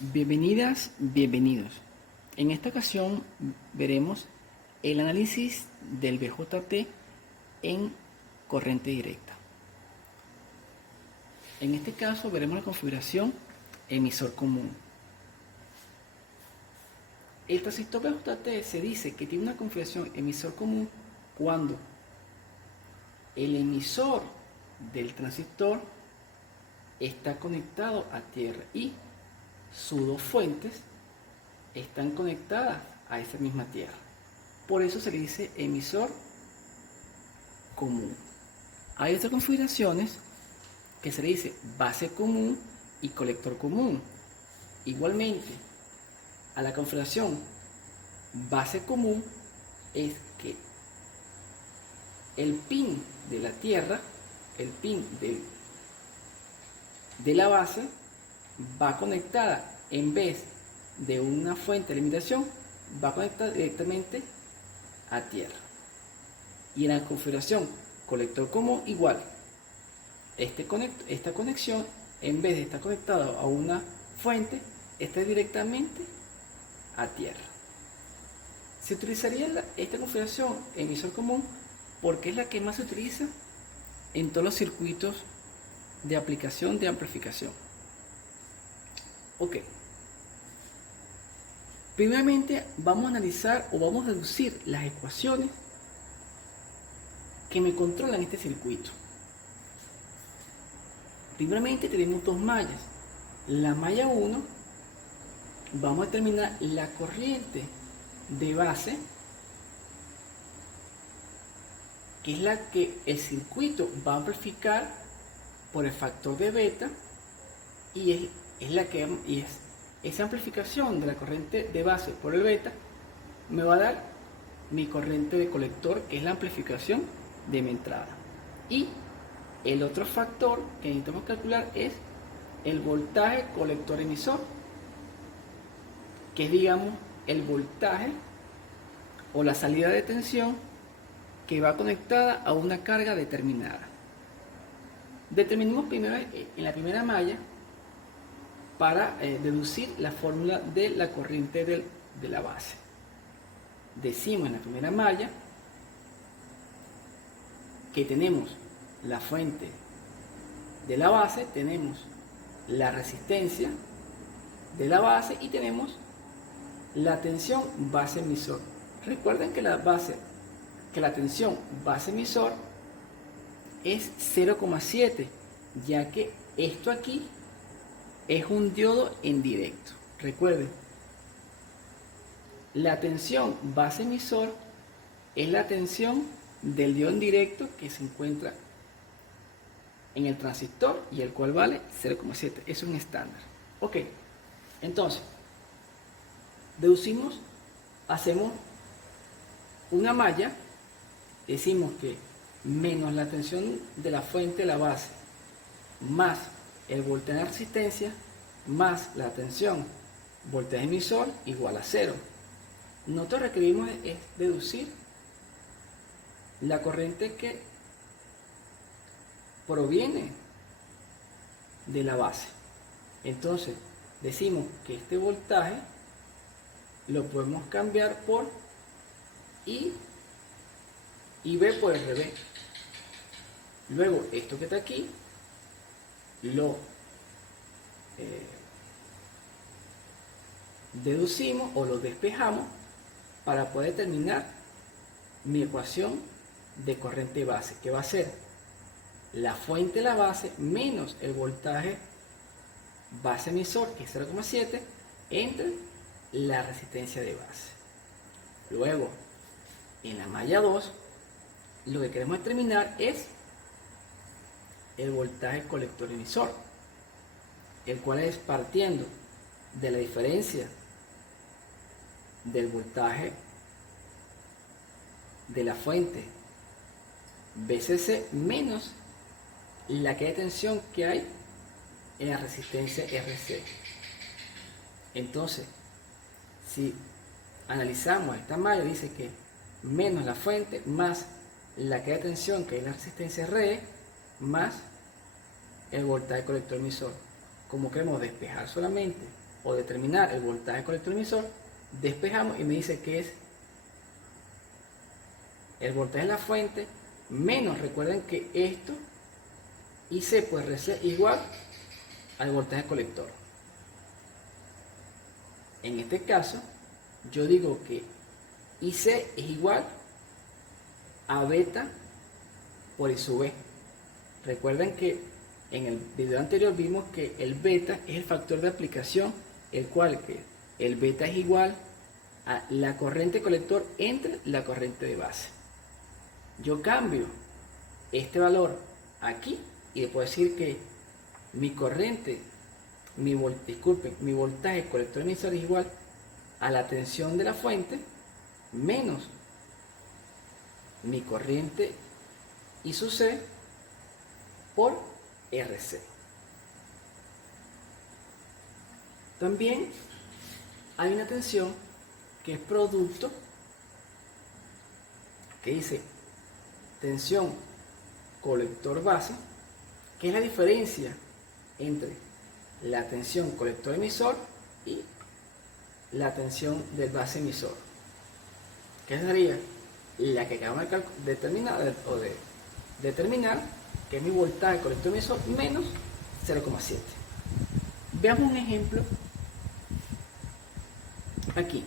Bienvenidas, bienvenidos. En esta ocasión veremos el análisis del BJT en corriente directa. En este caso veremos la configuración emisor común. El transistor BJT se dice que tiene una configuración emisor común cuando el emisor del transistor está conectado a tierra y sus dos fuentes están conectadas a esa misma tierra. Por eso se le dice emisor común. Hay otras configuraciones que se le dice base común y colector común. Igualmente, a la configuración base común es que el pin de la tierra, el pin de la base, va conectada, en vez de una fuente de alimentación, va conectada directamente a tierra. Y en la configuración colector común igual, esta conexión, en vez de estar conectada a una fuente, está directamente a tierra. Se utilizaría esta configuración emisor común porque es la que más se utiliza en todos los circuitos de aplicación de amplificación. Ok. Primeramente vamos a analizar o vamos a deducir las ecuaciones que me controlan este circuito. Primeramente tenemos dos mallas. La malla 1, vamos a determinar la corriente de base, que es la que el circuito va a amplificar por el factor de beta, y esa amplificación de la corriente de base por el beta me va a dar mi corriente de colector, que es la amplificación de mi entrada. Y el otro factor que necesitamos calcular es el voltaje colector emisor, que es, digamos, el voltaje o la salida de tensión que va conectada a una carga determinada. Determinemos primero en la primera malla para deducir la fórmula de la corriente de la base. Decimos en la primera malla que tenemos la fuente de la base, tenemos la resistencia de la base y tenemos la tensión base emisor. Recuerden que la tensión base emisor es 0,7, ya que esto aquí es un diodo en directo. Recuerden, la tensión base emisor es la tensión del diodo en directo que se encuentra en el transistor y el cual vale 0,7. Es un estándar. Ok, entonces deducimos, hacemos una malla, decimos que menos la tensión de la fuente de la base más el voltaje de resistencia más la tensión voltaje emisor igual a 0. Nosotros requerimos es deducir la corriente que proviene de la base. Entonces decimos que este voltaje lo podemos cambiar por I y B por RB. Luego esto que está aquí lo deducimos o lo despejamos para poder determinar mi ecuación de corriente base, que va a ser la fuente de la base menos el voltaje base emisor, que es 0,7, entre la resistencia de base. Luego, en la malla 2, lo que queremos determinar es el voltaje colector emisor, el cual es partiendo de la diferencia del voltaje de la fuente BCC menos la caída de tensión que hay en la resistencia RC. Entonces, si analizamos esta malla, dice que menos la fuente más la caída de tensión que hay en la resistencia RE más el voltaje colector emisor. Como queremos despejar solamente o determinar el voltaje colector emisor, despejamos y me dice que es el voltaje de la fuente menos, recuerden que esto IC por RC igual al voltaje colector. En este caso, yo digo que IC es igual a beta por I sub E. Recuerden que en el video anterior vimos que el beta es el factor de aplicación, el cual que el beta es igual a la corriente colector entre la corriente de base. Yo cambio este valor aquí y le puedo decir que mi corriente, mi voltaje colector emisor es igual a la tensión de la fuente menos mi corriente I sub C por RC. También hay una tensión que es producto, que dice tensión colector base, que es la diferencia entre la tensión colector emisor y la tensión del base emisor, que sería la que acabamos de determinar, que es mi voltaje colector emisor menos 0,7. Veamos un ejemplo aquí,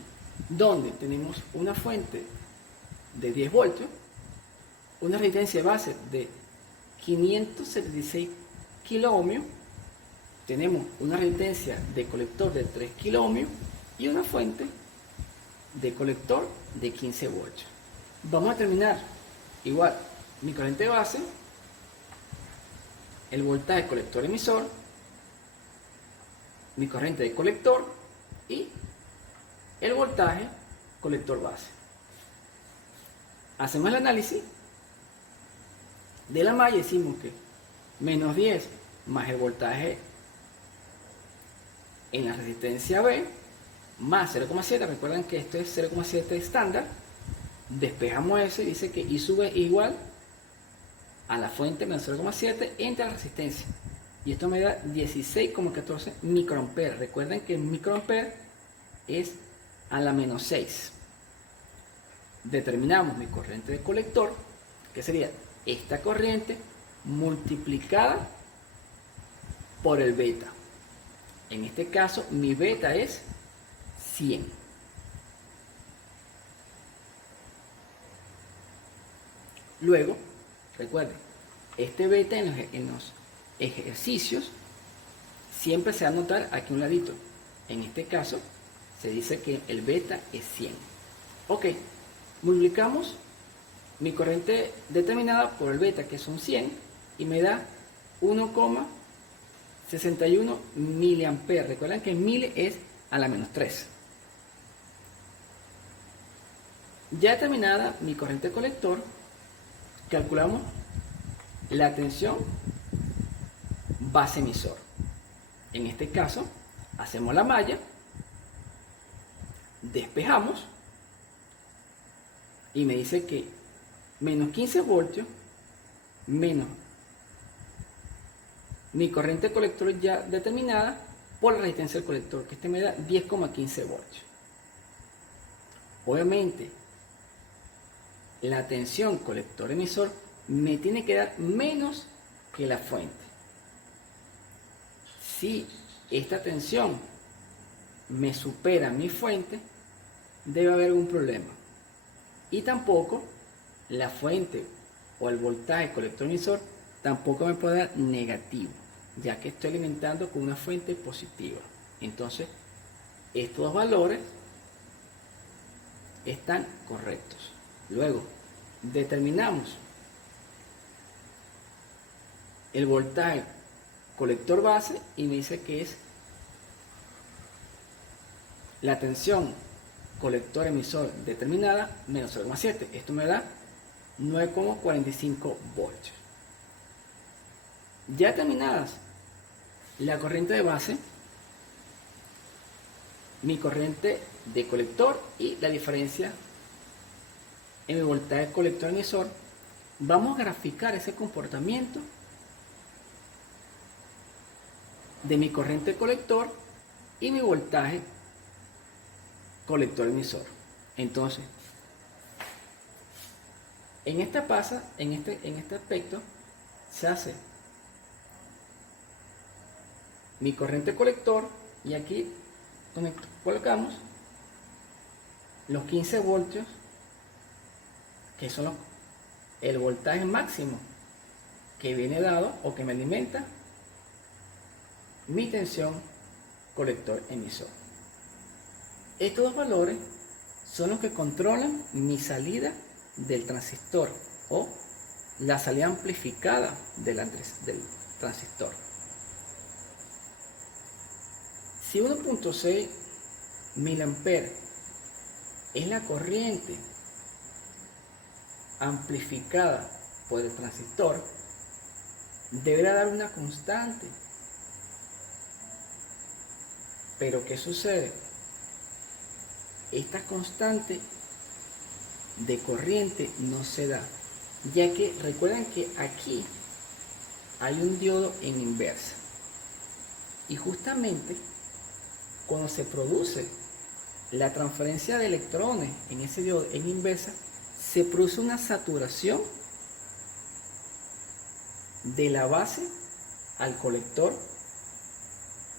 donde tenemos una fuente de 10 voltios, una resistencia base de 576 kiloohmios, tenemos una resistencia de colector de 3 kiloohmios y una fuente de colector de 15 voltios. Vamos a determinar igual mi corriente de base, el voltaje colector emisor, mi corriente de colector y el voltaje colector base. Hacemos el análisis de la malla y decimos que menos 10 más el voltaje en la resistencia B más 0,7, recuerden que esto es 0,7 estándar, despejamos eso y dice que I sub es igual a la fuente menos 0,7 entre la resistencia, y esto me da 16,14 microamperes. Recuerden que el microampere es a la menos 6. Determinamos mi corriente de colector, que sería esta corriente multiplicada por el beta. En este caso mi beta es 100. Luego, recuerden, este beta en los ejercicios siempre se va a anotar aquí un ladito. En este caso se dice que el beta es 100. Ok, multiplicamos mi corriente determinada por el beta, que son 100, y me da 1,61 miliamperes. Recuerden que mil es a la menos 3. Ya determinada mi corriente de colector, calculamos la tensión base emisor. En este caso, hacemos la malla, despejamos y me dice que menos 15 voltios menos mi corriente de colector ya determinada por la resistencia del colector, que este me da 10,15 voltios. Obviamente, la tensión colector emisor me tiene que dar menos que la fuente. Si esta tensión me supera mi fuente, debe haber algún problema. Y tampoco la fuente o el voltaje colector emisor tampoco me puede dar negativo, ya que estoy alimentando con una fuente positiva. Entonces, estos dos valores están correctos. Luego, determinamos el voltaje colector base y me dice que es la tensión colector emisor determinada menos 0,7. Esto me da 9,45 voltios. Ya terminadas la corriente de base, mi corriente de colector y la diferencia en mi voltaje colector emisor, vamos a graficar ese comportamiento de mi corriente colector y mi voltaje colector emisor. Entonces, en este aspecto se hace mi corriente colector y aquí colocamos los 15 voltios que son el voltaje máximo que viene dado o que me alimenta mi tensión colector emisor. Estos dos valores son los que controlan mi salida del transistor o la salida amplificada del transistor. Si 1.6 miliamperes es la corriente amplificada por el transistor, deberá dar una constante. Pero ¿qué sucede? Esta constante de corriente no se da, ya que recuerden que aquí hay un diodo en inversa y justamente cuando se produce la transferencia de electrones en ese diodo en inversa, se produce una saturación de la base al colector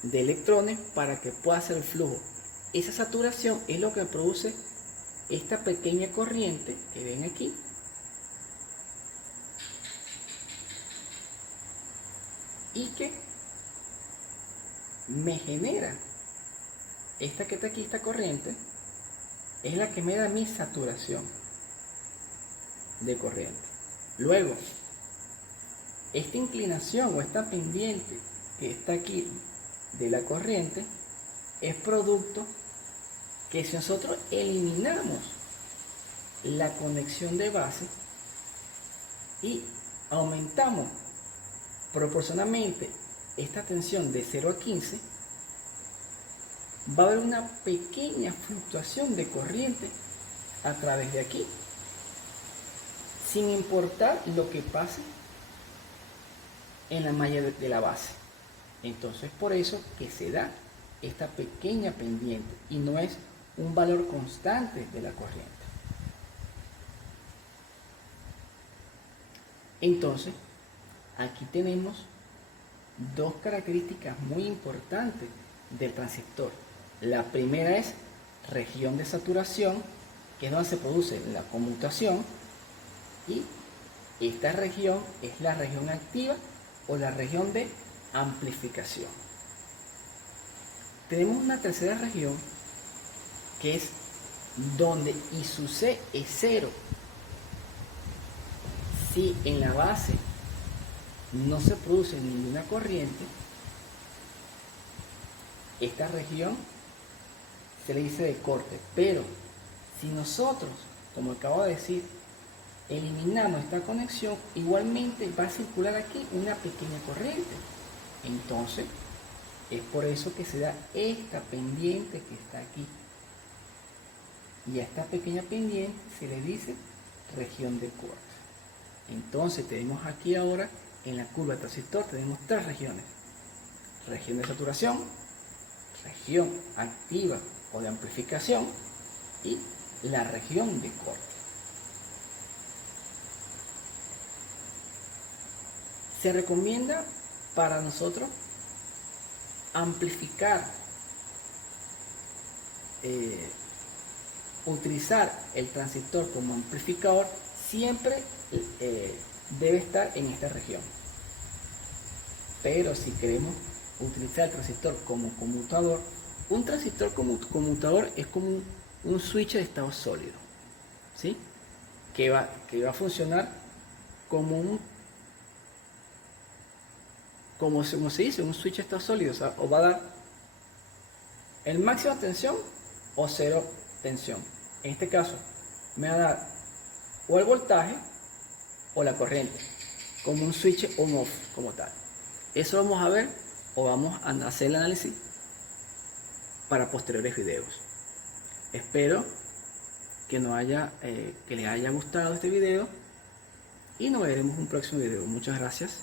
de electrones para que pueda hacer el flujo. Esa saturación es lo que produce esta pequeña corriente que ven aquí, y que me genera esta que está aquí, esta corriente es la que me da mi saturación de corriente. Luego, esta inclinación o esta pendiente que está aquí de la corriente es producto que si nosotros eliminamos la conexión de base y aumentamos proporcionalmente esta tensión de 0 a 15, va a haber una pequeña fluctuación de corriente a través de aquí, sin importar lo que pase en la malla de la base. Entonces, por eso que se da esta pequeña pendiente y no es un valor constante de la corriente. Entonces, aquí tenemos dos características muy importantes del transistor. La primera es región de saturación, que es donde se produce la conmutación, y esta región es la región activa o la región de amplificación. Tenemos una tercera región que es donde I sub C es 0. Si en la base no se produce ninguna corriente, esta región se le dice de corte. Pero si nosotros, como acabo de decir, eliminamos esta conexión, igualmente va a circular aquí una pequeña corriente. Entonces, es por eso que se da esta pendiente que está aquí. Y a esta pequeña pendiente se le dice región de corte. Entonces, tenemos aquí ahora, en la curva del transistor, tenemos tres regiones. Región de saturación, región activa o de amplificación y la región de corte. Se recomienda para nosotros amplificar, utilizar el transistor como amplificador, siempre debe estar en esta región. Pero si queremos utilizar el transistor como conmutador, un transistor como conmutador es como un switch de estado sólido, ¿sí? Que va a funcionar como como se dice, un switch de estado sólido, o sea, o va a dar el máximo de tensión o cero tensión. En este caso, me va a dar o el voltaje o la corriente, como un switch on-off como tal. Eso vamos a ver o vamos a hacer el análisis para posteriores videos. Espero que les haya gustado este video y nos veremos en un próximo video. Muchas gracias.